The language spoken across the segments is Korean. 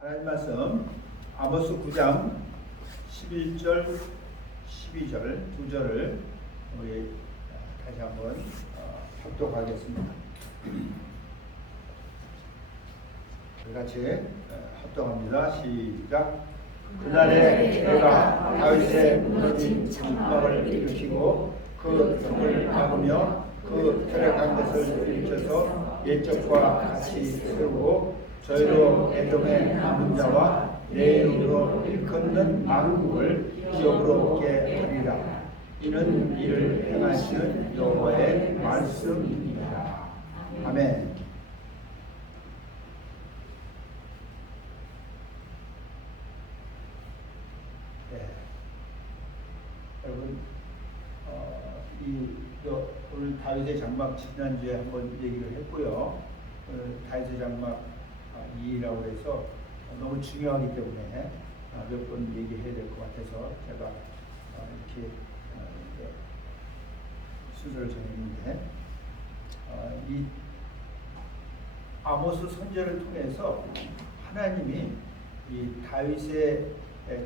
하나님 말씀 아모스 9장 11절 12절 두 절을 우리 다시 한번 합독하겠습니다. 우리 같이 합독합니다. 시작. 그날에 내가 다윗의 무너진 장막을 일으키고 그 성을 막으며 그 절약한 것을 일으켜서 옛적과 같이 세우고 저희로 에돔의 남은 자와 내 이름으로 일컫는 만국을 기업으로 얻게 하리라. 이는 이를 행하시는 여호와의 말씀입니다. 아멘. 네. 여러분, 오늘 다윗의 장막 지난주에 한번 얘기를 했고요. 다윗의 장막 2라고 해서 너무 중요하기 때문에 몇 번 얘기해야 될 것 같아서 제가 이렇게 순서를 정했는데, 이 아모스 선지자를 통해서 하나님이 이 다윗의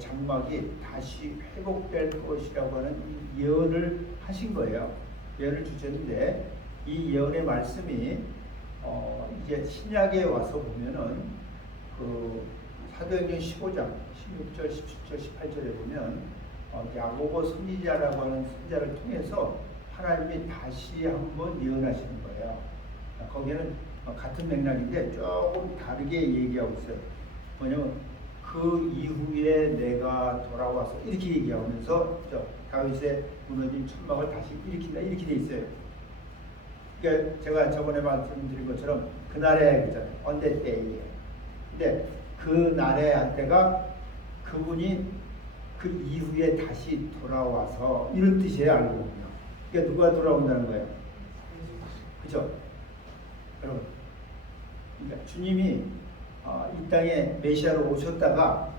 장막이 다시 회복될 것이라고 하는 이 예언을 하신 거예요. 예언을 주셨는데, 이 예언의 말씀이 이제 신약에 와서 보면은 그 사도행전 15장 16절, 17절, 18절에 보면 야고보 선지자라고 하는 선지자를 통해서 하나님이 다시 한번 예언하시는 거예요. 거기에는 같은 맥락인데 조금 다르게 얘기하고 있어요. 뭐냐면 그 이후에 내가 돌아와서 이렇게 얘기하면서 다윗의 무너진 천막을 다시 일으킨다 이렇게 돼 있어요. 그러니까 제가 저번에 말씀드린 것처럼 그날에 그잖아요. On that day. 근데 그 날의 한때가 그분이 그 이후에 다시 돌아와서 이런 뜻이에요. 알고 보면. 그러니까 누가 돌아온다는 거예요? 그죠? 여러분, 그러니까 주님이 이 땅에 메시아로 오셨다가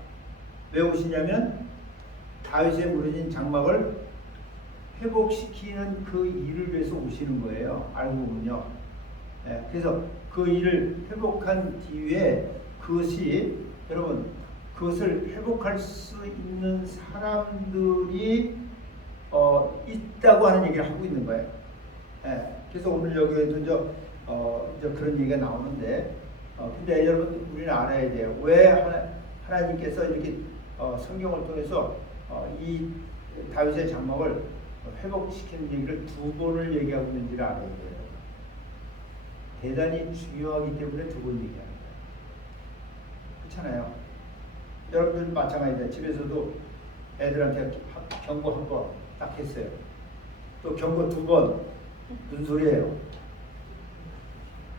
왜 오시냐면 다윗의 무너진 장막을 회복시키는 그 일을 위해서 오시는 거예요. 알고 보면요. 네, 그래서 그 일을 회복한 뒤에 그것이 여러분 그것을 회복할 수 있는 사람들이 있다고 하는 얘기를 하고 있는 거예요. 네, 그래서 오늘 여기에도 이제 그런 얘기가 나오는데, 근데 여러분 우리는 알아야 돼요. 왜 하나님께서 이렇게 성경을 통해서 이 다윗의 장막을 회복시키는 얘기를 두 번을 얘기하고 있는지를 알아야 돼요. 대단히 중요하기 때문에 두 번 얘기하는 거예요. 그렇잖아요. 여러분들 마찬가지다. 집에서도 애들한테 경고 한 번 딱 했어요. 또 경고 두 번. 무슨 소리예요?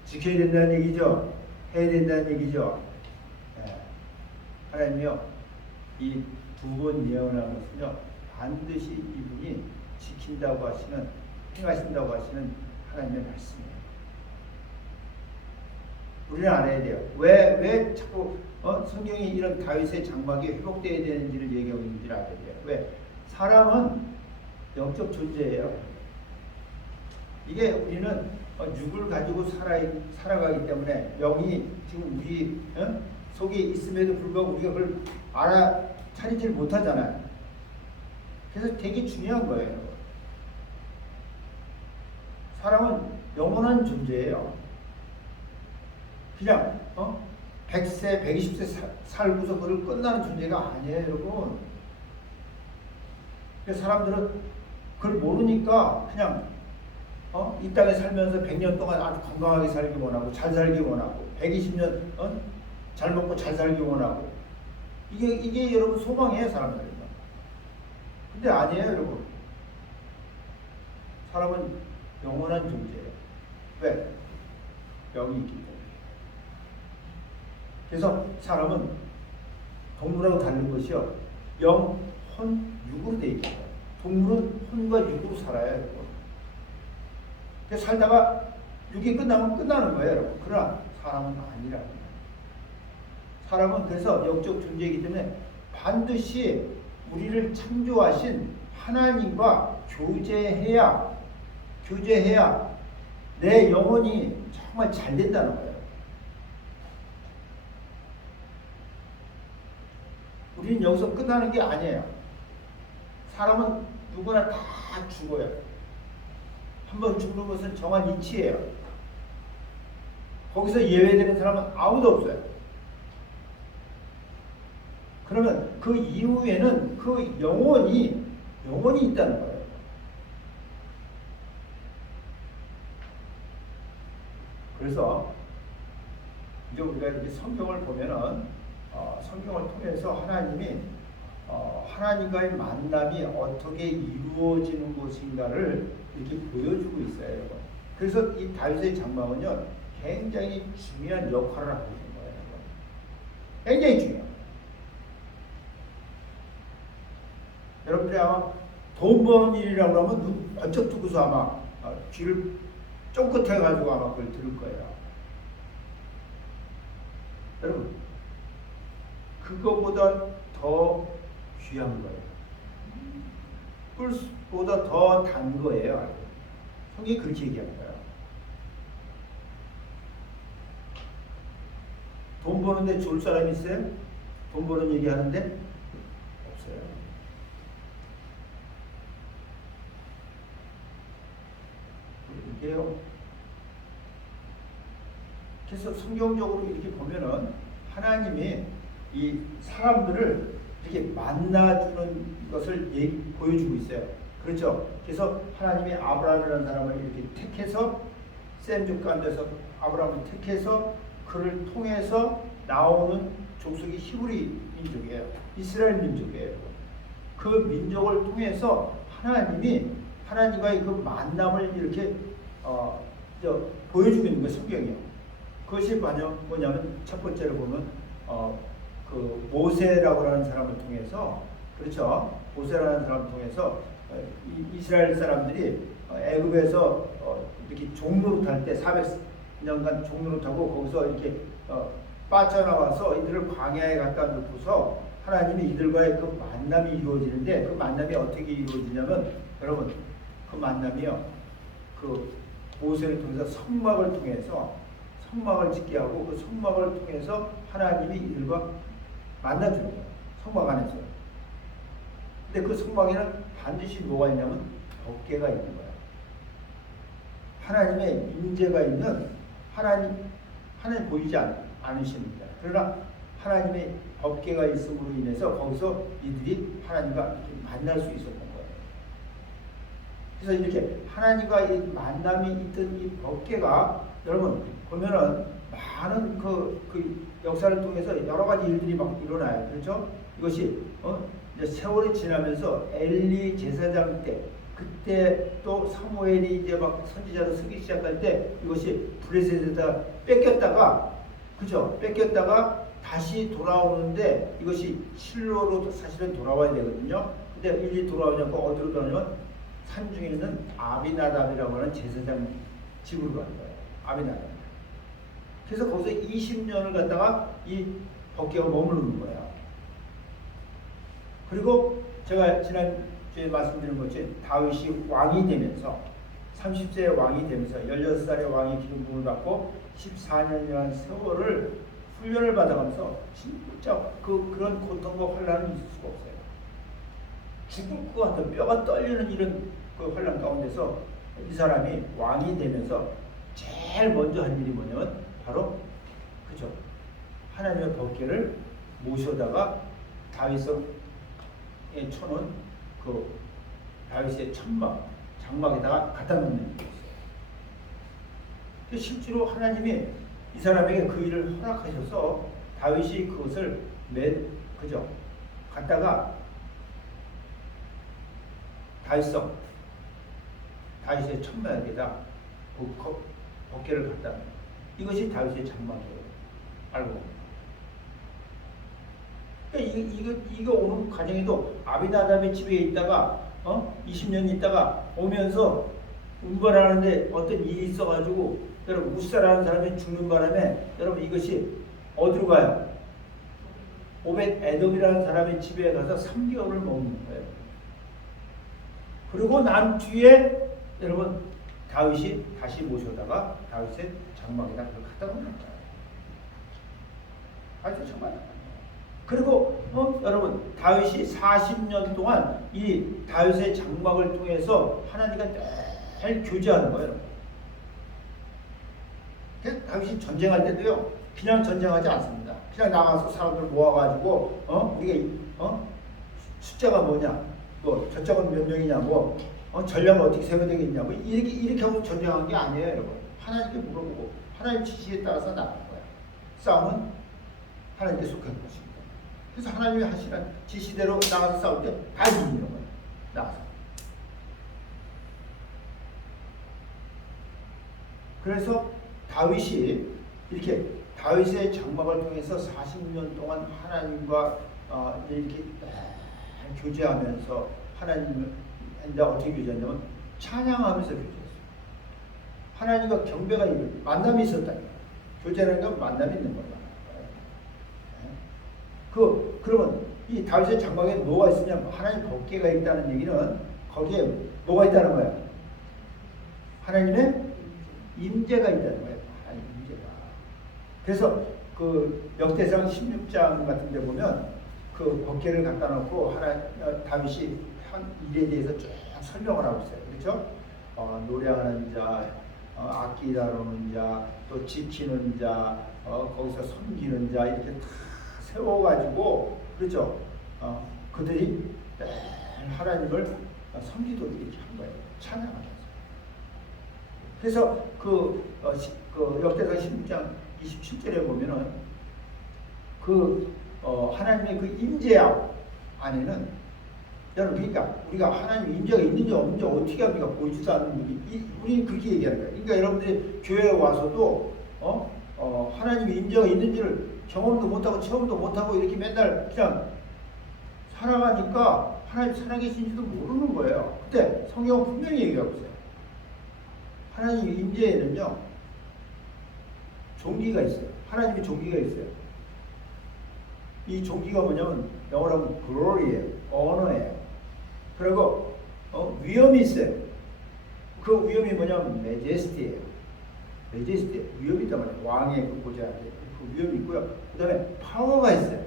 지켜야 된다는 얘기죠. 해야 된다는 얘기죠. 네. 하나님이요, 이 두 번 예언하는 것은요, 반드시 이분이 지킨다고 하시는, 행하신다고 하시는 하나님의 말씀이에요. 우리는 알아야 돼요. 왜 자꾸 성경이 이런 다윗의 장막이 회복되어야 되는지를 얘기하고 있는지를 알아야 돼요. 왜? 사람은 영적 존재예요. 이게 우리는 육을 가지고 살아가기 때문에 영이 지금 우리 속에 있음에도 불구하고 우리가 그걸 알아차리질 못하잖아요. 그래서 되게 중요한 거예요. 사람은 영원한 존재예요. 그냥 100세, 120세 살고서 그걸 끝나는 존재가 아니에요, 여러분. 사람들은 그걸 모르니까 그냥 이 땅에 살면서 100년 동안 아주 건강하게 살기 원하고 잘 살기 원하고 120년 잘 먹고 잘 살기 원하고 이게 여러분 소망이에요, 사람들은. 근데 아니에요, 여러분. 사람은 영원한 존재예요. 왜? 영이 있기 때문에. 그래서 사람은 동물하고 다른 것이요, 영, 혼, 육으로 되어 있어요. 동물은 혼과 육으로 살아요, 여러분. 그래서 살다가 육이 끝나면 끝나는 거예요, 여러분. 그러나 사람은 아니라고. 사람은 그래서 영적 존재이기 때문에 반드시 우리를 창조하신 하나님과 교제해야 내 영혼이 정말 잘 된다는 거예요. 우리는 여기서 끝나는 게 아니에요. 사람은 누구나 다 죽어요. 한번 죽는 것은 정한 이치예요. 거기서 예외되는 사람은 아무도 없어요. 그러면 그 이후에는 그 영혼이 있다는 거예요. 그래서 이제 우리가 이렇게 성경을 보면은 성경을 통해서 하나님이 하나님과의 만남이 어떻게 이루어지는 것인가를 이렇게 보여주고 있어요, 여러분. 그래서 이 다윗의 장막은요 굉장히 중요한 역할을 하고 있는 거예요, 여러분. 굉장히 중요해요. 여러분들이 아마 돈 버는 일이라고 하면 눈 번쩍 뜨고서 아마 귀를 쫑긋해 가지고 아마 그걸 들을 거예요. 여러분, 그거보다 더 귀한 거예요. 꿀보다 더 단 거예요. 성경이 그렇게 얘기하는 거예요. 돈 버는데 좋을 사람이 있어요? 돈 버는 얘기 하는데? 없어요. 이게요. 그래서 성경적으로 이렇게 보면은 하나님이 이 사람들을 이렇게 만나주는 것을 보여주고 있어요. 그렇죠? 그래서 하나님이 아브라함이라는 사람을 이렇게 택해서 셈족 가운데서 아브라함을 택해서 그를 통해서 나오는 족속이 히브리 민족이에요. 이스라엘 민족이에요. 그 민족을 통해서 하나님이 하나님과의 그 만남을 이렇게 보여주고 있는 거 성경이요. 그것이 뭐냐면 첫 번째로 보면 그 모세라고 하는 사람을 통해서, 그렇죠? 모세라는 사람을 통해서 이스라엘 사람들이 애굽에서 이렇게 종노릇할 때 400년간 종노릇하고 거기서 이렇게 빠져나와서 이들을 광야에 갖다 놓고서 하나님이 이들과의 그 만남이 이루어지는데, 그 만남이 어떻게 이루어지냐면 여러분, 그 만남이요, 그 모세를 통해서 성막을 통해서 성막을 짓게 하고 그 성막을 통해서 하나님이 이들과 만나주는 거예요. 성막 안에서. 근데 그 성막에는 반드시 뭐가 있냐면 법궤가 있는 거예요. 하나님의 임재가 있는 하나님 보이지 않으십니다. 그러나 하나님의 법궤가 있음으로 인해서 거기서 이들이 하나님과 만날 수 있었던 거예요. 그래서 이렇게 하나님과 이 만남이 있던 이 법궤가 여러분 보면은 많은 그 역사를 통해서 여러 가지 일들이 막 일어나요. 그렇죠? 이것이 이제 세월이 지나면서 엘리 제사장 때, 그때 또 사무엘이 이제 막 선지자로 서기 시작할 때 이것이 블레셋에다 뺏겼다가, 그죠? 뺏겼다가 다시 돌아오는데 이것이 실로로 사실은 돌아와야 되거든요. 근데 일일이 돌아오냐고 어디로 돌아오냐면 산중에 있는 아비나답이라고 하는 제사장 집으로 가는 거예요. 아비나답. 그래서 거기서 20년을 갖다가 이 법궤가 머무르는 거예요. 그리고 제가 지난주에 말씀드린 것처럼 다윗이 왕이 되면서 30세의 왕이 되면서 16살의 왕의 기름부음을 받고 14년이라는 세월을 훈련을 받아가면서 진짜 그런 고통과 환란은 있을 수가 없어요. 죽을 것 같은 뼈가 떨리는 이런 그 환란 가운데서 이 사람이 왕이 되면서 제일 먼저 한 일이 뭐냐면 바로 그죠, 하나님의 법궤를 모셔다가 다윗성에 쳐놓은 그 다윗의 장막에다가 갖다 놓는 일이었어요. 실제로 하나님이 이 사람에게 그 일을 허락하셔서 다윗이 그것을 그죠, 갖다가 다윗의 천막에다 그 법궤를 갖다 놓은, 이것이 다윗의 장막이에요. 알고. 그러니까 이거 오는 과정에도 아비나답의 집에 있다가 20년 있다가 오면서 운반하는데 어떤 일이 있어가지고 여러분 우사라는 사람이 죽는 바람에 여러분 이것이 어디로 가요? 오벳 에돔이라는 사람의 집에 가서 3개월을 머무는 거예요. 그리고 난 뒤에 여러분 다윗이 다시 모셔다가 다윗의 장막에다 그걸 갖다 놓는 거예요. 다윗의 장막에. 그리고 여러분 다윗이 40년 동안 이 다윗의 장막을 통해서 하나님과 늘 교제하는 거예요. 다윗이 전쟁할 때도요 그냥 전쟁하지 않습니다. 그냥 나가서 사람들 모아가지고 우리가 숫자가 뭐냐, 뭐 저쪽은 몇 명이냐, 뭐 전략을 어떻게 세워야 되겠냐, 뭐 이렇게 하고 전쟁한 게 아니에요, 여러분. 하나님께 물어보고 하나님 지시에 따라서 나가는 거야. 싸움은 하나님께 속한 것입니다. 그래서 하나님이 하시는 지시대로 나가서 싸울 때 다 이기는 거예요. 나가서. 그래서 다윗이 이렇게 다윗의 장막을 통해서 40년 동안 하나님과 이렇게 교제하면서 하나님을 어떻게 교제하냐면 찬양하면서 교제했어요. 하나님과 경배가 있는 만남이 있었다. 교제라는 건 만남이 있는 거다. 그러면 이 다윗의 장막에 뭐가 있으냐면 하나님 법궤가 있다는 얘기는 거기에 뭐가 있다는 거야? 하나님의 임재가 있다는 거예요. 하나님 임재가. 그래서 그 역대상 16장 같은 데 보면 그 법궤를 갖다 놓고 다윗이 한 일에 대해서 쭉 설명을 하고 있어요. 그렇죠? 노래하는 자, 악기 다루는 자, 또 지키는 자, 거기서 섬기는 자 이렇게 다 세워가지고 그렇죠? 그들이 하나님을 섬기도록 이렇게 한 거예요. 찬양하면서. 그래서 그 역대상 16장 27절에 보면은 하나님의 그 임재 안에는 여러분 그러니까 우리가 하나님 임재가 있는지 없는지 어떻게 합니까? 보이지도 않는 분이 우리는 그렇게 얘기하는 거예요. 그러니까 여러분들이 교회에 와서도 하나님의 임재가 있는지를 경험도 못하고 체험도 못하고 이렇게 맨날 그냥 살아가니까 하나님 살아계신지도 모르는 거예요. 근데 성경은 분명히 얘기하고 있어요. 하나님 임재에는요 종기가 있어요. 하나님의 종기가 있어요. 이 종기가 뭐냐면 영어로 하면 glory예요. 언어예요. 그리고 위엄이 있어요. 그 위엄이 뭐냐면 majesty예요. majesty 위엄이 있단 말이에요. 왕의 그 보좌에 그 위엄이 있고요. 그 다음에 파워가 있어요.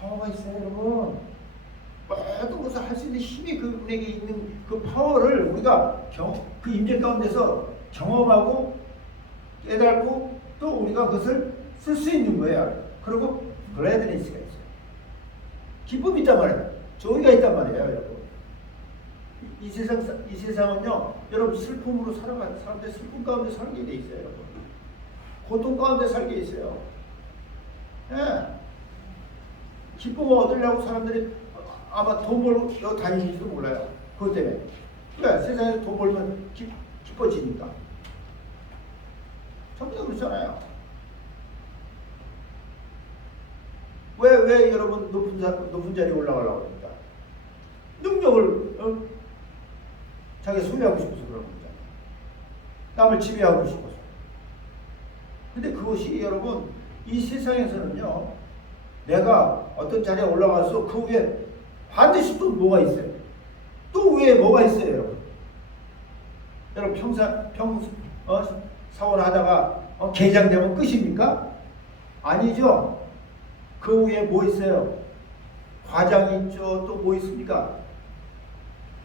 파워가 있어요, 여러분. 모든 것을 할 수 있는 힘이 그분에게 있는 그 파워를 우리가 그 임재 가운데서 경험하고 깨닫고 또 우리가 그것을 쓸 수 있는 거예요. 그리고 글래드니스가 있어요. 기쁨이 있단 말이에요. 조의가 있단 말이에요, 여러분. 이 세상은요, 여러분 슬픔으로 살아가는 사람들 슬픔 가운데 살게 돼 있어요, 여러분. 고통 가운데 살게 있어요. 예. 기쁨을 얻으려고 사람들이 아마 돈 벌고 다니는지도 몰라요. 그것 때문에. 왜? 세상에서 돈 벌면 기뻐지니까. 전부 다 그렇잖아요. 왜 여러분 높은 자리에 올라가려고 합니까? 능력을 자기가 소유하고 싶어서 그런 거잖아요. 남을 지배하고 싶어서. 근데 그것이 여러분 이 세상에서는요 내가 어떤 자리에 올라가서 그 위에 반드시 또 뭐가 있어요. 또 위에 뭐가 있어요, 여러분. 여러분 사원하다가 계장되면 끝입니까? 아니죠. 그 위에 뭐 있어요? 과장 있죠. 또 뭐 있습니까?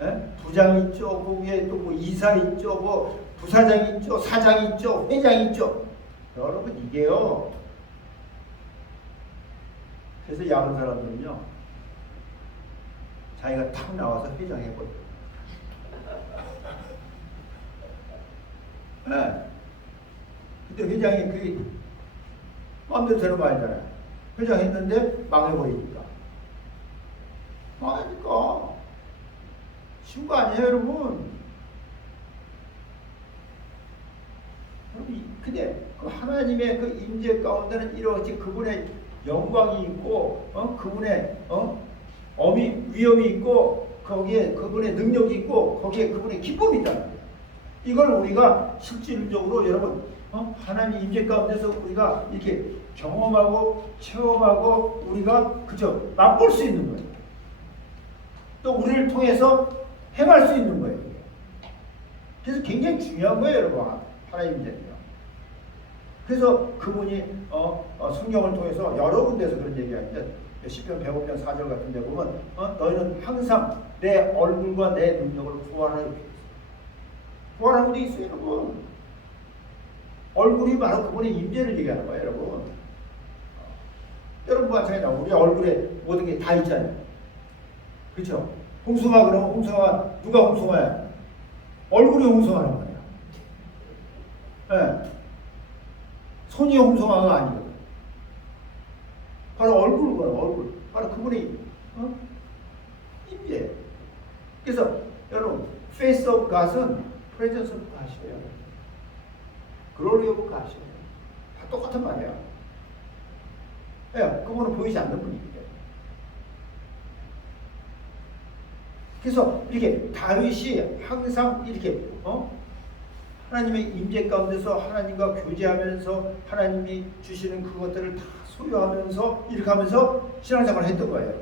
예? 부장 있죠. 그 위에 또 뭐 이사 있죠. 뭐 부사장 있죠. 사장 있죠. 회장 있죠. 여러분 이게요. 그래서 야한 사람들은요. 자기가 탁 나와서 회장 해버려요. 네. 근데 회장이 그게 마음대로 되는 거 아니잖아요. 회장 했는데 망해버리니까. 망하니까. 쉬운 거 아니에요, 여러분. 근데 그 하나님의 그 임재 가운데는 이렇게 그분의 영광이 있고, 그분의 위엄이 있고, 거기에 그분의 능력이 있고, 거기에 그분의 기쁨이 있다는 거예요. 이걸 우리가 실질적으로 여러분, 하나님 임재 가운데서 우리가 이렇게 경험하고 체험하고 우리가 그저 맛볼 수 있는 거예요. 또 우리를 통해서 행할 수 있는 거예요. 그래서 굉장히 중요한 거예요, 여러분. 하나님 임재는요. 그래서 그분이 성경을 통해서 여러 군데서 그런 얘기하는데 시편 105편 4절 같은 데 보면 너희는 항상 내 얼굴과 내 능력을 구하라. 구하라는 게 있어요, 여러분. 얼굴이 바로 그분의 임재를 얘기하는 거예요, 여러분. 여러분과 마찬가지로 우리 얼굴에 모든 게 다 있잖아요. 그렇죠? 홍숭아 그러면 홍숭아 누가 홍숭아야? 얼굴이 홍숭아란 말이야. 네. 손이 홍숭아가 아니거든. 바로 얼굴이거든, 얼굴. 바로 그분의 임재. 그래서 여러분, face of God은 presence of God이에요. glory of God이에요. 다 똑같은 말이야. 예, 그분은 보이지 않는 분이기 때문에. 그래서 이렇게 다윗이 항상 이렇게 하나님의 임재 가운데서 하나님과 교제하면서 하나님이 주시는 그것들을 다 소유하면서 이렇게 하면서 신앙생활을 했던 거예요.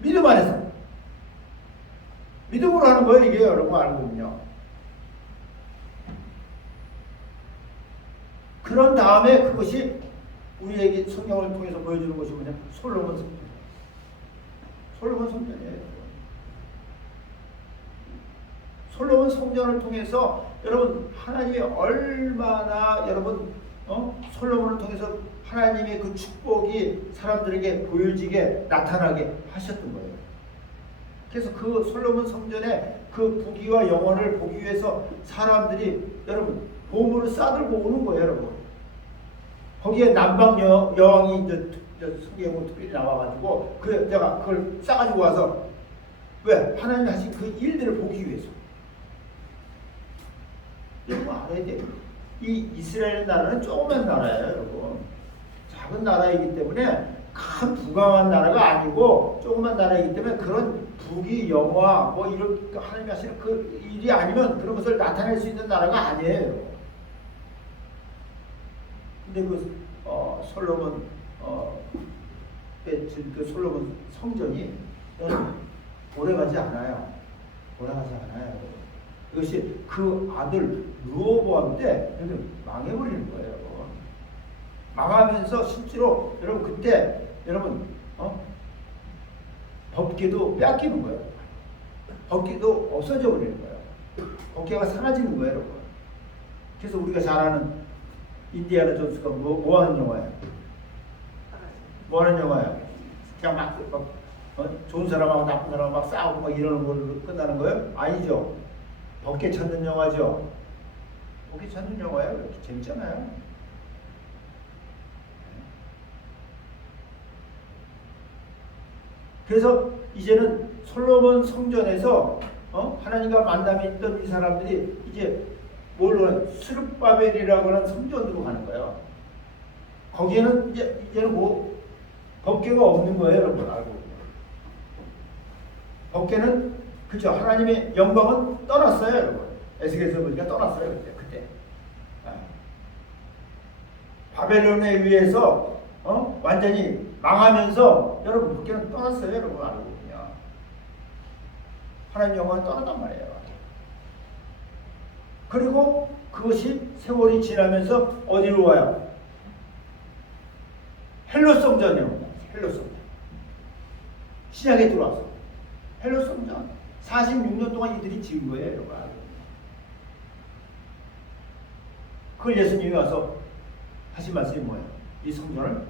믿음 안에서. 믿음으로 하는 거예요, 이게 여러분 알고 보면요. 그런 다음에 그것이 우리에게 성경을 통해서 보여주는 것이 뭐냐? 솔로몬 성전. 솔로몬 성전이에요. 솔로몬 성전을 통해서 여러분 하나님이 얼마나 여러분 솔로몬을 통해서 하나님의 그 축복이 사람들에게 보여지게 나타나게 하셨던 거예요. 그래서 그 솔로몬 성전에 그 부귀와 영원을 보기 위해서 사람들이 여러분 보물을 싸들고 오는 거예요, 여러분. 거기에 남방 여왕이 이제 성경으로 특별히 나와가지고 내가 그걸 싸가지고 와서 왜 하나님이 하신 그 일들을 보기 위해서. 여러분 알아야 돼요. 이 이스라엘 나라는 조그만 나라예요, 여러분. 작은 나라이기 때문에 큰 부강한 나라가 아니고 조그만 나라이기 때문에 그런 부귀 영화 뭐 이런 하나님이 하시는 그 일이 아니면 그런 것을 나타낼 수 있는 나라가 아니에요. 근데 그 솔로몬 그 솔로몬 성전이 오래가지 않아요. 오래가지 않아요. 이것이 그 아들 르호보암 때 망해버리는 거예요. 망하면서 실제로 여러분 그때 여러분 법궤도 뺏기는 거예요. 법궤도 없어져 버리는 거예요. 법궤가 사라지는 거예요, 여러분. 그래서 우리가 잘 아는 인디아나 존스가 뭐 하는 영화예요? 뭐 하는 영화예요? 그냥 막 좋은 사람하고 나쁜 사람하고 막 싸우고 막 이러는 걸로 끝나는 거예요? 아니죠. 법궤 찾는 영화죠. 법궤 찾는 영화예요. 이렇게 재밌잖아요. 그래서 이제는 솔로몬 성전에서 하나님과 만남이 있던 이 사람들이 이제 뭘로 스룹바벨이라고 하는 성전으로 가는 거예요. 거기에는 이제는 뭐 법궤가 없는 거예요, 여러분 알고. 법궤는 그죠? 하나님의 영광은 떠났어요, 여러분. 에스겔서 보니까 떠났어요, 그때. 바벨론에 의해서 완전히 망하면서 여러분 법궤는 떠났어요, 여러분 알고 보면. 하나님 영광은 떠났단 말이에요. 그리고 그것이 세월이 지나면서 어디로 와요? 헬로 성전이요. 헬로 성전. 신약에 들어와서 헬로 성전. 46년 동안 이들이 지은 거예요, 여러분. 그걸 예수님이 와서 하신 말씀이 뭐예요? 이 성전을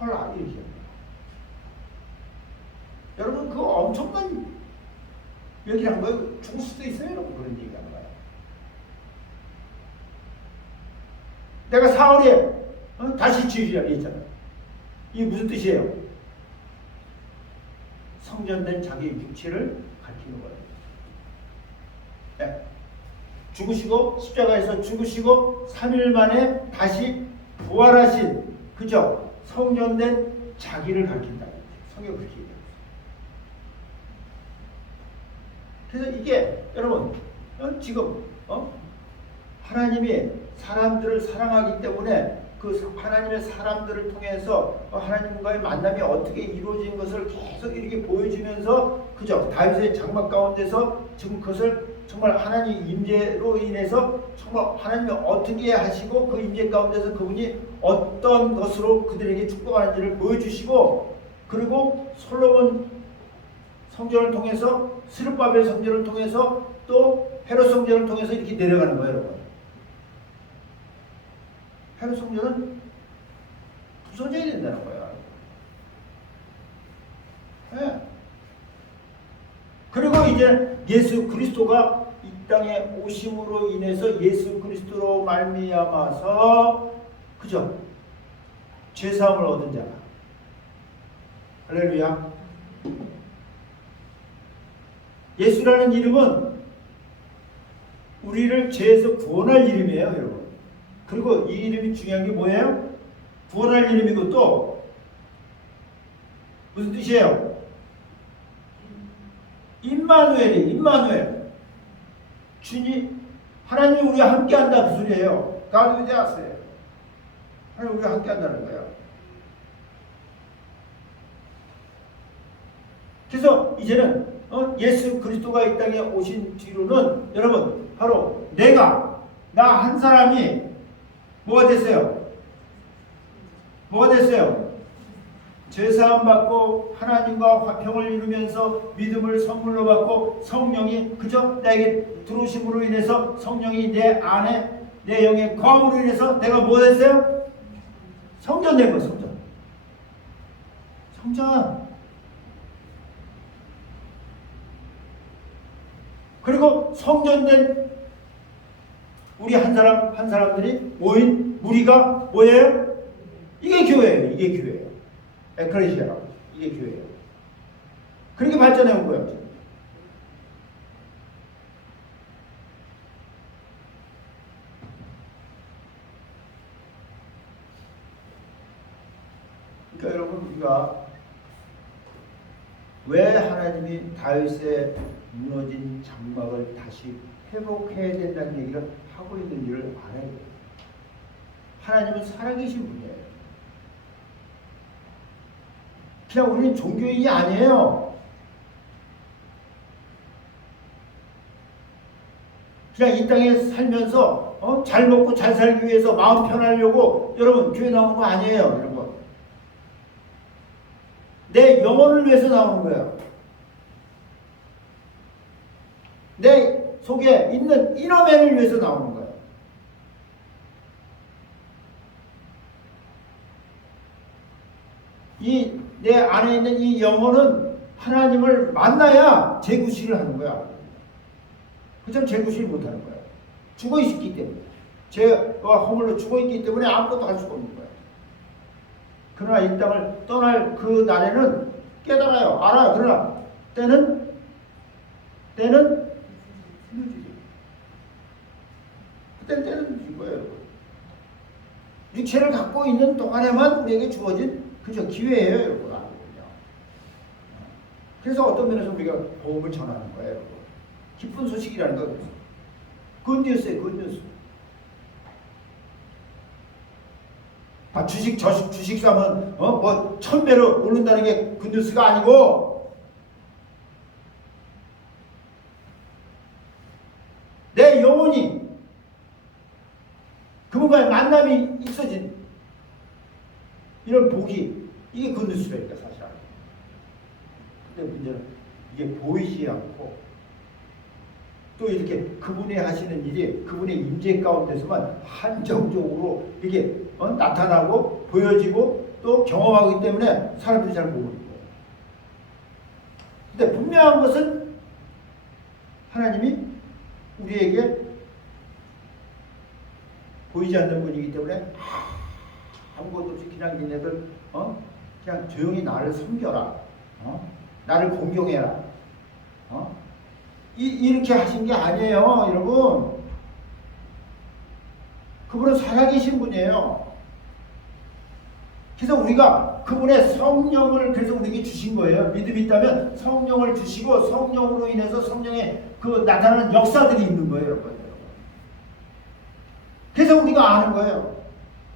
헐라 이렇게. 여러분 그거 엄청난 얘기를 한 거예요. 죽을 수도 있어요, 여러분. 그런 얘기한 거예요. 내가 사흘에 다시 지으리라 했잖아요. 이게 무슨 뜻이에요? 성전된 자기 육체를 가리키는 거예요. 네. 죽으시고 십자가에서 죽으시고 3일 만에 다시 부활하신 그죠? 성전된 자기를 가리킨다. 성경 그렇게 얘기해요. 그래서 이게 여러분 지금 하나님이 사람들을 사랑하기 때문에 그 하나님의 사람들을 통해서 하나님과의 만남이 어떻게 이루어진 것을 계속 이렇게 보여주면서 그죠? 다윗의 장막 가운데서 지금 그것을 정말 하나님 임재로 인해서 정말 하나님이 어떻게 하시고 그 임재 가운데서 그분이 어떤 것으로 그들에게 축복하는지를 보여주시고, 그리고 솔로몬 성전을 통해서, 스룹바벨 성전을 통해서, 또 헤롯 성전을 통해서 이렇게 내려가는 거예요, 여러분. 헤롯 성전은 부서져야 된다는 거예요. 네. 그리고 이제 예수 그리스도가 이 땅에 오심으로 인해서 예수 그리스도로 말미암아서, 그죠? 죄사함을 얻은 자가. 할렐루야. 예수라는 이름은 우리를 죄에서 구원할 이름이에요, 여러분. 그리고 이 이름이 중요한 게 뭐예요? 구원할 이름이고, 또 무슨 뜻이에요? 임마누엘. 주님, 하나님이 우리와 함께한다, 그 소리예요. God with us. 하나님 우리와 함께한다는 거예요. 그래서 이제는 예수 그리스도가 이 땅에 오신 뒤로는 여러분, 바로 나 한 사람이 뭐가 됐어요? 죄사함 받고 하나님과 화평을 이루면서 믿음을 선물로 받고 성령이, 그저 나에게 들어오심으로 인해서 성령이 내 안에, 내 영에 거함으로 인해서 내가 뭐 됐어요? 성전 된 거예요. 성전. 그리고 성전된 우리 한 사람들이 모인 무리가 뭐예요? 이게 교회예요. 에클레시아라고. 이게 교회예요. 그렇게 발전해 온 거예요. 그러니까 여러분, 우리가 왜 하나님이 다윗의 무너진 장막을 다시 회복해야 된다는 얘기를 하고 있는지를 알아야 돼요. 하나님은 살아계신 분이에요. 그냥 우리는 종교인이 아니에요. 그냥 이 땅에 살면서 잘 먹고 잘 살기 위해서 마음 편하려고 여러분 교회 나오는 거 아니에요, 여러분. 내 영혼을 위해서 나오는 거예요. 내 속에 있는 이너맨을 위해서 나오는 거예요. 내 안에 있는 이 영혼은 하나님을 만나야 재구실을 하는 거야. 그참 재구실 못하는 거야. 죽어있기 때문에. 죄와 허물로 죽어있기 때문에 아무것도 할 수가 없는 거야. 그러나 이 땅을 떠날 그 날에는 깨달아요. 알아요. 그러나 때는 그때는 늦은 거예요, 여러분. 육체를 갖고 있는 동안에만 우리에게 주어진 그저 기회예요, 여러분. 그래서 어떤 면에서 우리가 복음을 전하는 거예요, 여러분. 기쁜 소식이라는 거. 굿뉴스예요, 굿뉴스. 주식 사면 뭐 1000배로 오른다는 게 굿뉴스가 아니고, 내 영혼이 그분과의 만남이 있어진 이런 복이, 이게 굿뉴스라니까, 사실. 근데 문제는 이게 보이지 않고, 또 이렇게 그분이 하시는 일이 그분의 임재 가운데서만 한정적으로 이렇게 나타나고 보여지고 또 경험하기 때문에 사람들이 잘 모르는 거예요. 근데 분명한 것은 하나님이 우리에게 보이지 않는 분이기 때문에 아무것도 없이 그냥 니네들 그냥 조용히 나를 섬겨라, 나를 공경해라, 이렇게 하신 게 아니에요, 여러분. 그분은 살아계신 분이에요. 그래서 우리가 그분의 성령을 그래서 우리에게 주신 거예요. 믿음이 있다면 성령을 주시고, 성령으로 인해서 성령의 그 나타나는 역사들이 있는 거예요, 여러분. 그래서 우리가 아는 거예요.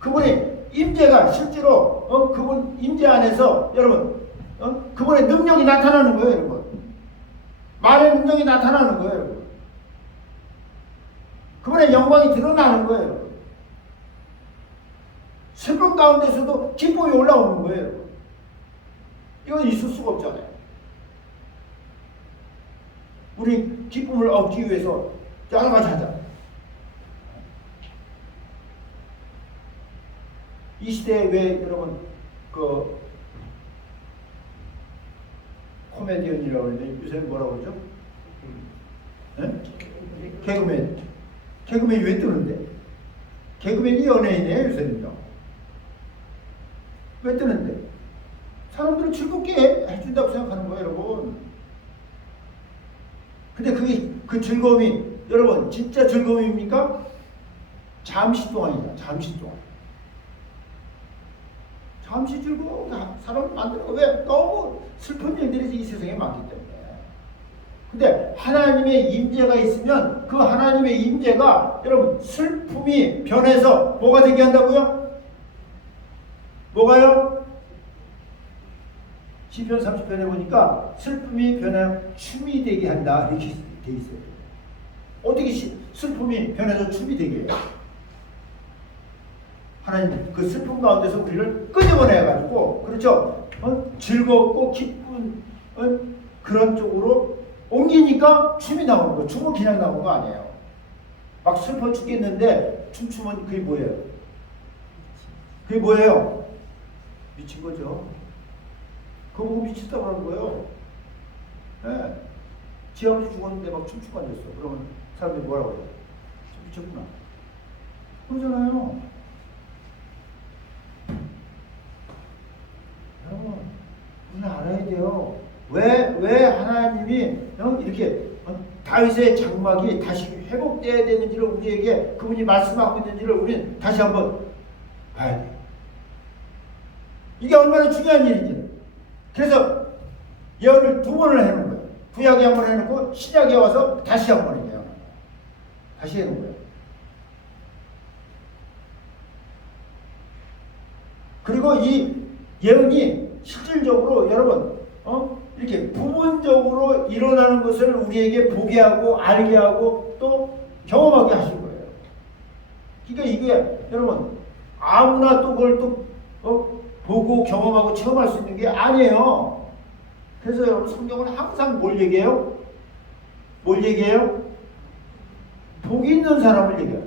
그분의 임재가 실제로 그분 임재 안에서 여러분 그분의 능력이 나타나는 거예요, 여러분. 말의 능력이 나타나는 거예요, 여러분. 그분의 영광이 드러나는 거예요. 슬픔 가운데서도 기쁨이 올라오는 거예요. 이건 있을 수가 없잖아요. 우리 기쁨을 얻기 위해서 여러 가지 하자. 이 시대에 왜 여러분 그 코미디언이라고 그러는데 요새 뭐라고 그러죠? 네? 개그맨. 개그맨이 왜 뜨는데? 개그맨이 연예인이에요 요새는요. 왜 뜨는데? 사람들을 즐겁게 해준다고 생각하는 거예요 여러분. 근데 그게 그 즐거움이 여러분 진짜 즐거움입니까? 잠시 동안이다. 잠시 동안. 잠시 즐거운 사람을 만드는 거. 왜? 너무 슬픈 일들이 이 세상에 많기 때문에. 근데 하나님의 임재가 있으면 그 하나님의 임재가 여러분 슬픔이 변해서 뭐가 되게 한다고요? 뭐가요? 시편 30편에 보니까 슬픔이 변하여 춤이 되게 한다 이렇게 돼 있어요. 어떻게 슬픔이 변해서 춤이 되게 해요? 하나님 그 슬픔 가운데서 우리를 끄집어내가지고 그렇죠? 즐겁고 기쁜 그런 쪽으로 옮기니까 춤이 나오는 거예요. 춤은 그냥 나오는 거 아니에요. 막 슬퍼 죽겠는데 춤추면 그게 뭐예요? 그게 뭐예요? 미친 거죠. 그거 보고 미쳤다고 하는 거예요. 네. 지 아버지 죽었는데 막 춤추고 앉았어. 그러면 사람들이 뭐라고 해요? 미쳤구나. 그러잖아요. 여러분, 우리는 알아야 돼요. 왜 하나님이 이렇게 다윗의 장막이 다시 회복돼야 되는지를 우리에게 그분이 말씀하고 있는지를 우리는 다시 한번 봐야 돼요. 이게 얼마나 중요한 일인지. 그래서 예언을 2번을 해놓은 거예요. 구약에 한 번 해놓고 신약에 와서 다시 한 번 해요. 다시 해놓은 거예요. 그리고 이 예언이 실질적으로 여러분 이렇게 부분적으로 일어나는 것을 우리에게 보게 하고 알게 하고 또 경험하게 하신 거예요. 그러니까 이게 여러분 아무나 또 그걸 또 보고 경험하고 체험할 수 있는 게 아니에요. 그래서 여러분 성경은 항상 뭘 얘기해요? 뭘 얘기해요? 복 있는 사람을 얘기해요.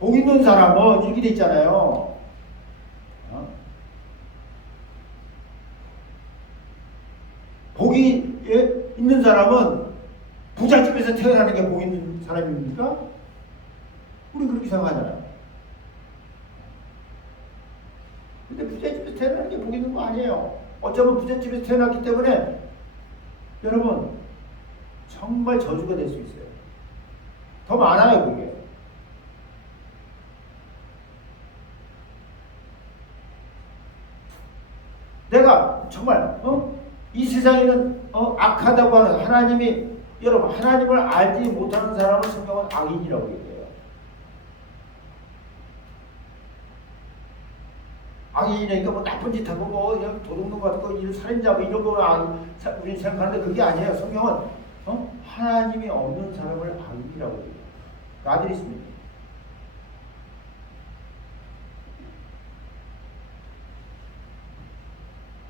복 있는 사람은 이렇게 돼 있잖아요. 복이 있는 사람은 부잣집에서 태어나는 게 복 있는 사람입니까? 우리 그렇게 생각하잖아요. 근데 부잣집에서 태어나는 게 복 있는 거 아니에요. 어쩌면 부잣집에서 태어났기 때문에 여러분 정말 저주가 될 수 있어요. 더 많아요 그게. 내가 정말 이 세상에는 악하다고 하는 하나님이 여러분 하나님을 알지 못하는 사람을 성경은 악인이라고 얘기해요. 악인이니까 뭐 나쁜 짓 하고 뭐 그냥 도둑놈 같은 거 이런 살인자 뭐 이런 거로 우리는 생각하는데 그게 아니에요. 성경은 하나님이 없는 사람을 악인이라고 얘기해요. 아들이 있습니다.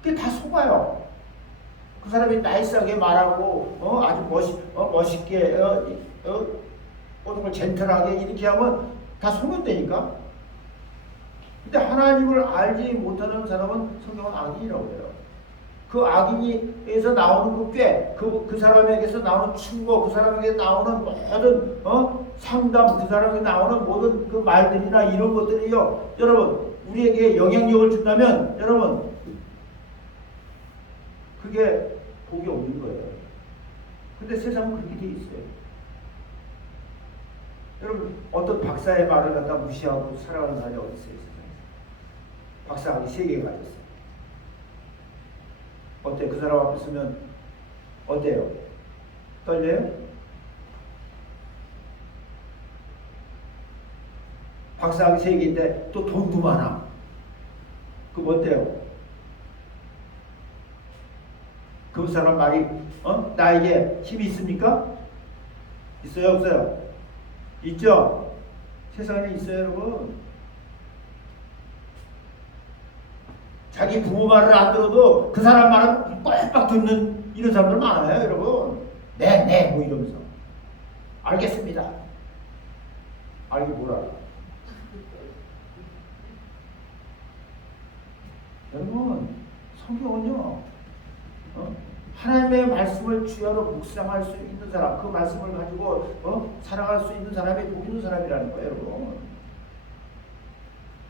그게 다 속아요. 그 사람이 나이스하게 말하고 아주 멋있게 모든 걸 젠틀하게 이렇게 하면 다 속는다니까. 근데 하나님을 알지 못하는 사람은 성경은 악인이라고 해요. 그 악인에서 나오는 그 꾀, 그 사람에게서 나오는 충고, 그 사람에게 나오는 모든 상담, 그 사람에게 나오는 모든 그 말들이나 이런 것들이요, 여러분 우리에게 영향력을 준다면 여러분 그게 복이 없는 거예요. 근데 세상은 그렇게 돼 있어요. 여러분 어떤 박사의 말을 갖다 무시하고 살아가는 사람이 어디 있어요? 박사학위 3개 가졌어요. 어때? 그 사람 앞에 서면 어때요? 떨려요? 박사학위 3개인데 또 돈도 많아. 그럼 어때요? 그 사람 말이 나에게 힘이 있습니까? 있어요? 없어요? 있죠? 세상에 있어요, 여러분. 자기 부모 말을 안 들어도 그 사람 말은 빡빡 듣는 이런 사람들 많아요, 여러분. 네, 뭐 이러면서. 알겠습니다. 알기 뭐라. 여러분, 성경은요, 하나님의 말씀을 주야로 묵상할 수 있는 사람, 그 말씀을 가지고 살아갈 수 있는 사람이 복 있는 사람이라는 거예요, 여러분.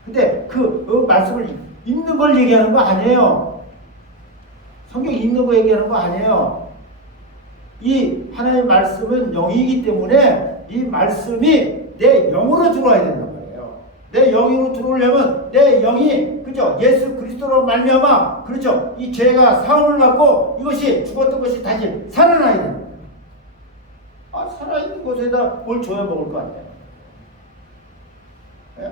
근데 그 말씀을 읽는 걸 얘기하는 거 아니에요. 성경 읽는 거 얘기하는 거 아니에요. 이 하나님의 말씀은 영이기 때문에 이 말씀이 내 영으로 들어와야 된단 말이에요. 내 영으로 들어오려면 내 영이, 그죠? 예수 그리스도로 말미암아, 그렇죠? 이 죄가 사함을 받고 이것이 죽었던 것이 다시 살아나야 된다. 아, 살아있는 곳에다 뭘 줘야 먹을 거 아니에요. 예?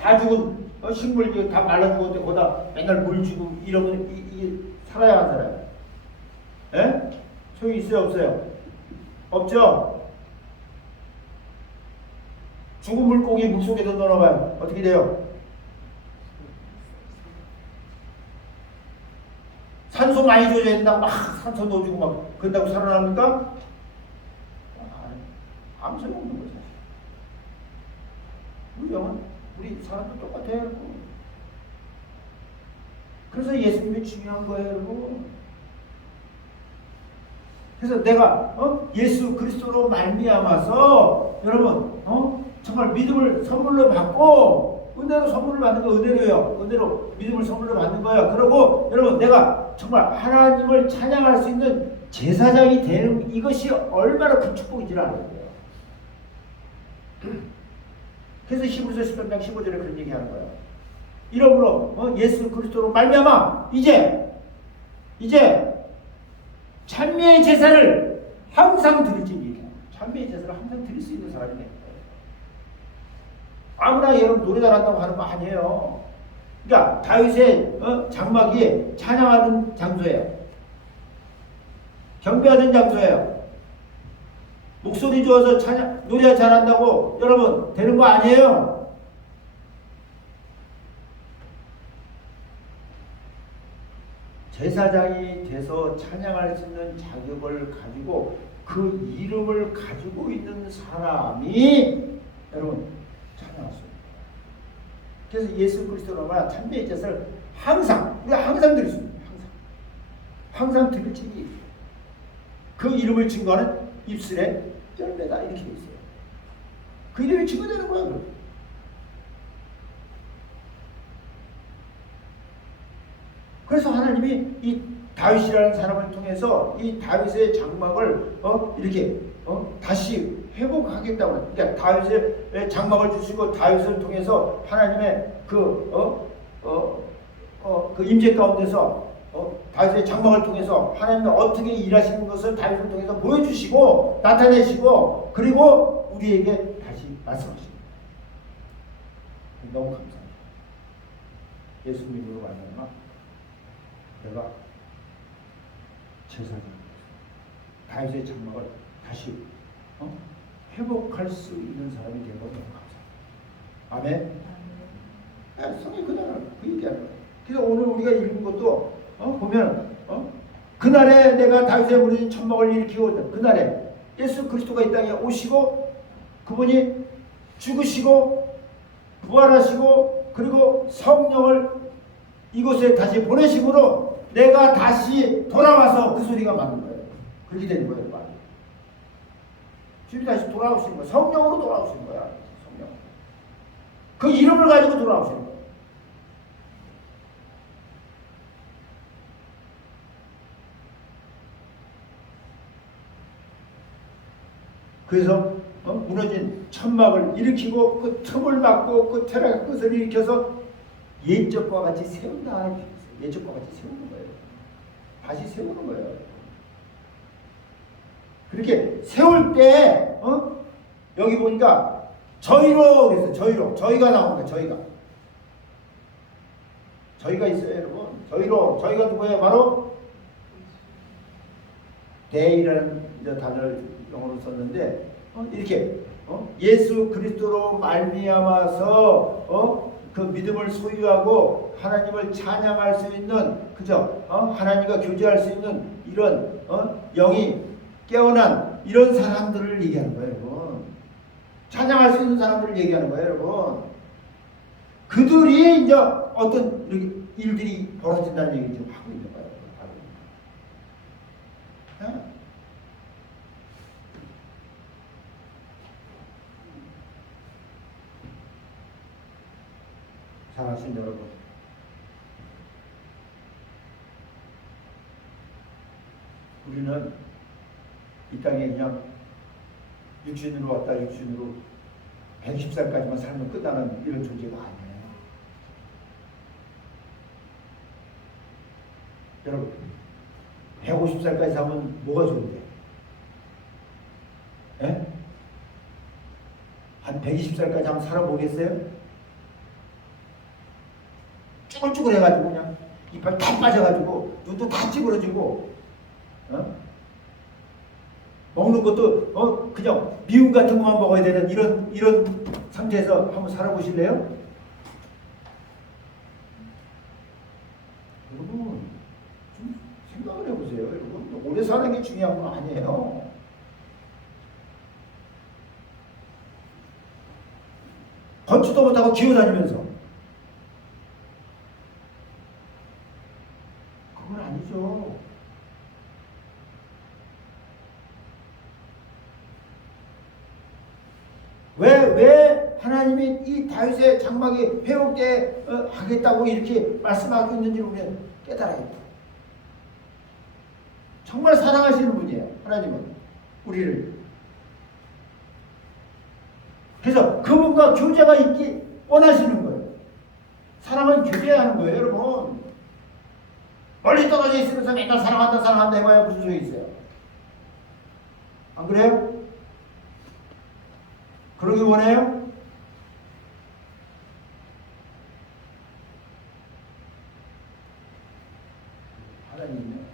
다 죽은 식물 다 말라 죽었는데 거기다 맨날 물 주고 이러면 이게 살아야 안 살아요? 예? 소용이 있어요, 없어요? 없죠? 죽은 물고기 물속에서 넣어봐요. 어떻게 돼요? 산소 많이 줘야 된다고 막 산소 넣어주고 막 그런다고 살아납니까? 아무 소용없는 거죠. 우리 영은 우리 사람도 똑같아요. 그래서 예수님이 중요한 거예요, 여러분. 그래서 내가 예수 그리스도로 말미암아서 여러분 정말 믿음을 선물로 받고 은혜로 선물을 받는 거 은혜로요. 은혜로 믿음을 선물로 받는 거예요. 그리고 여러분 내가 정말 하나님을 찬양할 수 있는 제사장이 되는 이것이 얼마나 큰 축복인지를 알아야 돼요. 그래서 히브리서 13장 15절에 그런 얘기하는 거예요. 이러므로 예수 그리스도로 말미암아 이제 찬미의 제사를 항상 드릴지니 찬미의 제사를 항상 드릴 수 있는 사람이 됩니다. 아무나 여러분 노래 잘한다고 하는 거 아니에요. 그러니까 다윗의 장막이 찬양하는 장소예요. 경배하는 장소예요. 목소리 좋아서 노래 잘한다고 여러분 되는 거 아니에요. 제사장이 돼서 찬양할 수 있는 자격을 가지고 그 이름을 가지고 있는 사람이 여러분 찬양할 수 있습니다. 그래서 예수 그리스도로 말하는 찬미의 제사를 우리가 항상 드릴 수 있습니다. 항상 드릴 책이 그 이름을 증거하는 입술에 열매다 이렇게 돼 있어요. 그 이름이 증거되는 거예요. 그래서 하나님이 이 다윗이라는 사람을 통해서 이 다윗의 장막을 이렇게 다시 회복하겠다고. 그러니까 다윗의 장막을 주시고 다윗을 통해서 하나님의 그 임재 가운데서 다윗의 장막을 통해서 하나님이 어떻게 일하시는 것을 다윗을 통해서 보여주시고 나타내시고 그리고 우리에게 다시 말씀하십니다. 너무 감사합니다. 예수님으로 말미암아 내가 제사장 다윗의 장막을 다시 회복할 수 있는 사람이 된 것 너무 감사합니다. 아멘. 성경 그날 그 얘기하는 거예요. 그래서 오늘 우리가 읽은 것도 보면 그날에 내가 다윗의 무너진 천막을 일으키고 그날에 예수 그리스도가 이 땅에 오시고 그분이 죽으시고 부활하시고 그리고 성령을 이곳에 다시 보내심으로 내가 다시 돌아와서 그 소리가 맞는 거예요. 그렇게 되는 거예요. 주님이 다시 돌아오시는 거예요. 성령으로 돌아오시는 거야. 성령. 그 이름을 가지고 돌아오시는 거예요. 그래서 무너진 천막을 일으키고 그 틈을 막고 그 테라 끝을 일으켜서 옛적과 같이 세운다. 옛적과 같이 세우는 거예요. 다시 세우는 거예요. 그렇게 세울 때 여기 보니까 저희로 그랬어요. 저희가 나옵니다. 저희가 있어요, 여러분. 저희가 누구예요? 바로 they라는 단어를 영어로 썼는데 이렇게 예수 그리스도로 말미암아서 그 믿음을 소유하고 하나님을 찬양할 수 있는, 그죠? 하나님과 교제할 수 있는 이런 영이 깨어난 이런 사람들을 얘기하는 거예요, 여러분. 찬양할 수 있는 사람들을 얘기하는 거예요, 여러분. 그들이 이제 어떤 일들이 벌어진다는 얘기 좀 하고 있는 거예요. 네? 사랑하신 여러분, 우리는 이 땅에 그냥 육신으로 왔다 육신으로 110살까지만 살면 끝나는 이런 존재가 아니에요. 여러분, 150살까지 살면 뭐가 좋은데? 예? 한 120살까지 한번 살아보겠어요? 쭈글쭈글 해가지고 그냥 이빨 다 빠져가지고 눈도 다 찌그러지고 먹는 것도 그냥 미움 같은 것만 먹어야 되는 이런 상태에서 한번 살아보실래요? 여러분 좀 생각을 해보세요. 여러분 오래 사는 게 중요한 건 아니에요. 걷지도 못하고 기어다니면서 그건 아니죠. 왜 하나님이 이 다윗의 장막이 회복되게 하겠다고 이렇게 말씀하고 있는지 우리는 깨달아야 돼요. 정말 사랑하시는 분이에요, 하나님은 우리를. 그래서 그분과 교제가 있기 원하시는 거예요. 사랑은 교제하는 거예요, 여러분. 멀리 떨어져 있으면서 맨날 사랑한다 해봐야 무슨 소용이 있어요? 안 그래요? 그러기 원해요? 하나님은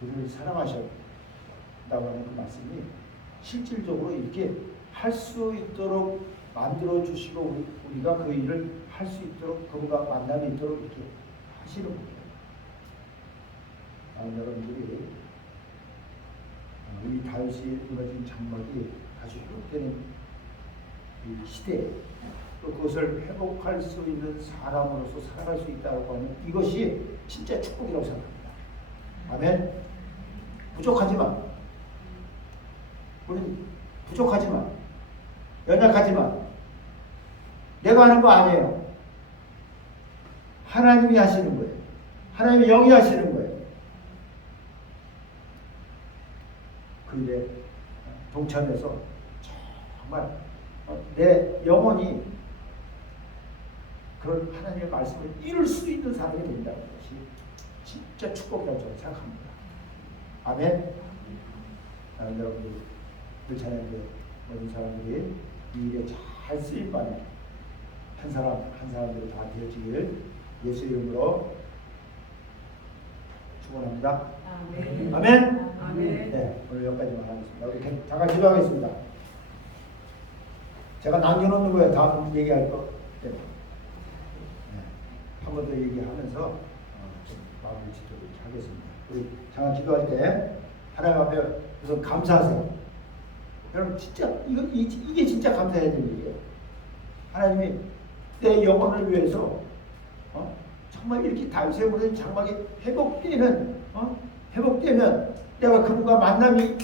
우리를 사랑하셨다고 하는 그 말씀이 실질적으로 이렇게 할 수 있도록 만들어 주시고 우리가 그 일을 할 수 있도록 그분과 만남이 있도록 이렇게 하시는 거예요. 여러분들이 우리 다윗이 무너진 장막이 다시 회복되는 이 시대에 또 그것을 회복할 수 있는 사람으로서 살아갈 수 있다고 하는 이것이 진짜 축복이라고 생각합니다. 아멘. 부족하지만 우리는 부족하지만 연약하지만 내가 하는 거 아니에요. 하나님이 하시는 거예요. 하나님이 영이 하시는 거예요. 그 일에 동참해서 정말 내 영혼이 그런 하나님의 말씀을 이룰 수 있는 사람이 된다는 것이 진짜 축복이라고 저는 생각합니다. 아멘. 여러분들 그렇잖아요. 모든 사람들이 이 일에 잘 쓰일 바에 한 사람들이 다 되어지길 예수 이름으로 축원합니다. 아멘. 아멘. 아멘. 네, 오늘 여기까지만 하겠습니다. 우리 잠깐 기도하겠습니다. 제가 남겨놓는 거예요. 다음 얘기할 거 때문에. 네, 한 번 더 얘기하면서 마무리 짓도록 하겠습니다. 우리 잠깐 기도할 때 하나님 앞에 우선 감사하세요. 여러분 진짜 이게 진짜 감사해야 되는 일이에요. 하나님이 내 영혼을 위해서 정말 이렇게 다윗의 무너진 장막이 회복되면 내가 그분과 만남이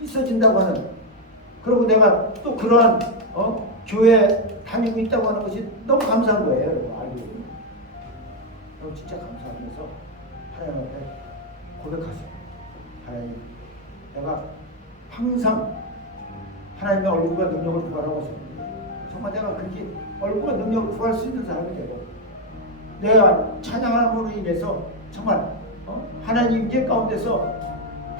있어진다고 하는, 그리고 내가 또 그러한 교회 다니고 있다고 하는 것이 너무 감사한 거예요. 여러분 알고. 여러분 진짜 감사하면서 하나님 앞에 고백하세요. 하나님, 내가 항상 하나님의 얼굴과 능력을 구하라고 했습니다. 정말 내가 그렇게 얼굴과 능력을 구할 수 있는 사람이 되고, 내가 찬양함으로 인해서 정말 하나님 임재 가운데서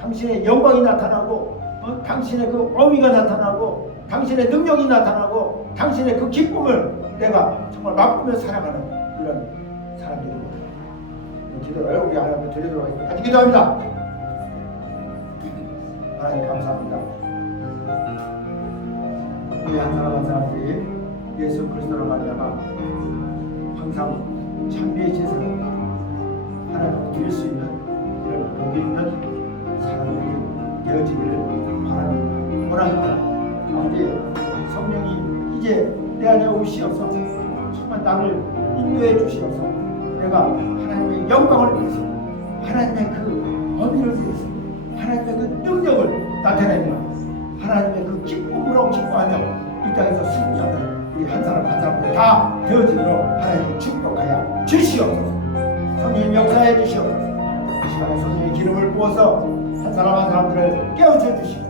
당신의 영광이 나타나고 당신의 그 어미가 나타나고 당신의 능력이 나타나고 당신의 그 기쁨을 내가 정말 맛보며 살아가는 이런 사람들입니다. 기도를 우리 하나님 드리도록 하겠습니다. 같이 기도합니다. 하나님 감사합니다. 우리 한 사람 한 사람들이 예수 그리스도로 말미암아 항상 참배의 제사를 하나님 드릴 수 있는 이런 복 있는 사람들이 되어지기를 바랍니다. 원합니다. 아버지, 성령이 이제 내 안에 오시어서 정말 나를 인도해 주시어서 내가 하나님의 영광을 위해서, 하나님의 그 어미를 위해서, 하나님의 그 능력을 나타내며 하나님의 그 기쁨으로 기뻐하며 이 땅에서 승리하는 우리 한 사람 한 사람들 다 되어지도록 하나님 축복하여 주시옵소서. 성령 역사해 주시옵소서. 이 시간에 성령의 기름을 부어서 한 사람 한 사람들을 깨우쳐 주시고